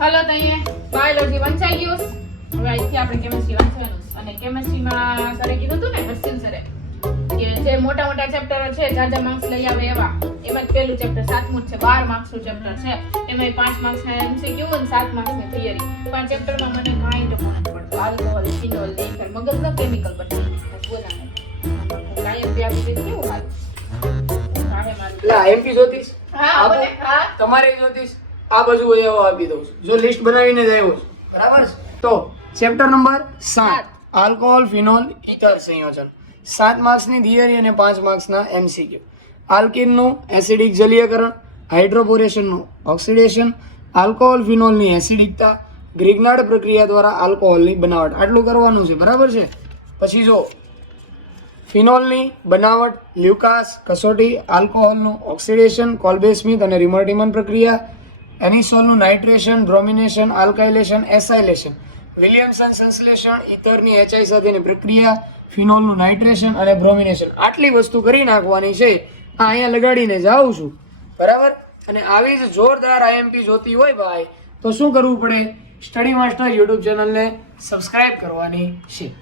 હાલો તો અહીંયા બાયોલોજી વંચાઈ ગયું. હવે અહીંથી આપણે કેમેસ્ટ્રી વાંચવાનું છે. અને કેમેસ્ટ્રીમાં સરે કીધું હતું ને હર્ષિલ સરે કે જે મોટા મોટા ચેપ્ટરો છે જાજા માર્ક્સ લઈ આવે એવા, એમાં જ પહેલું ચેપ્ટર 7મું છે, 12 માર્ક્સનું ચેપ્ટર છે. એમાં 5 માર્ક્સના MCQ અને 7 માર્ક્સની થિયરી. પણ ચેપ્ટરમાં મને કાંઈ ડર નથી પડતો. આલ્કોહોલ, ફિનોલ, નેચર, મગજનો કેમિકલ બધી બોલાવે. કાંઈ બે આપી દીધું કેવું હાલ. કાંઈ મારું. એટલે એમપી જોતીશ હા મને હા તમારે જોતીશ આ બાજુ એવો આપી દઉં છું. જો લિસ્ટ બનાવીને જ આવ્યો છું, બરાબર છે? તો chapter number 7 alcohol phenol ether સંયોજન. 7 માર્ક્સની થિયરી અને 5 માર્ક્સના એમસીક્યુ. આલ્કીનનું એસિડિક જલીયકરણ, હાઇડ્રોપોરેશનનું ઓક્સિડેશન, આલ્કોહોલ ફિનોલની એસિડિકતા, ગ્રિગ્નાર્ડ પ્રક્રિયા દ્વારા આલ્કોહોલની બનાવટ. આટલું કરવાનું છે, બરાબર છે? પછી જો ફિનોલની બનાવટ, લ્યુકાસ કસોટી, આલ્કોહોલનું ઓક્સિડેશન, કોલ્બે સ્મિથ અને રિમર્ટિમન પ્રક્રિયા, એનિસોલનું nitration, bromination, alkylation, acylation, Williamson સંશ્લેષણ, ઈથરની HI સાથેની પ્રક્રિયા, ફિનોલનું નાઇટ્રેશન અને બ્રોમિનેશન. આટલી વસ્તુ કરી નાખવાની છે. આ અહીંયા લગાડીને જાઉં છું, બરાબર? અને આવી જ જોરદાર IMP જોતી હોય ભાઈ તો શું કરવું પડે? સ્ટડી માસ્ટર યુટ્યુબ ચેનલને સબસ્ક્રાઇબ કરવાની છે.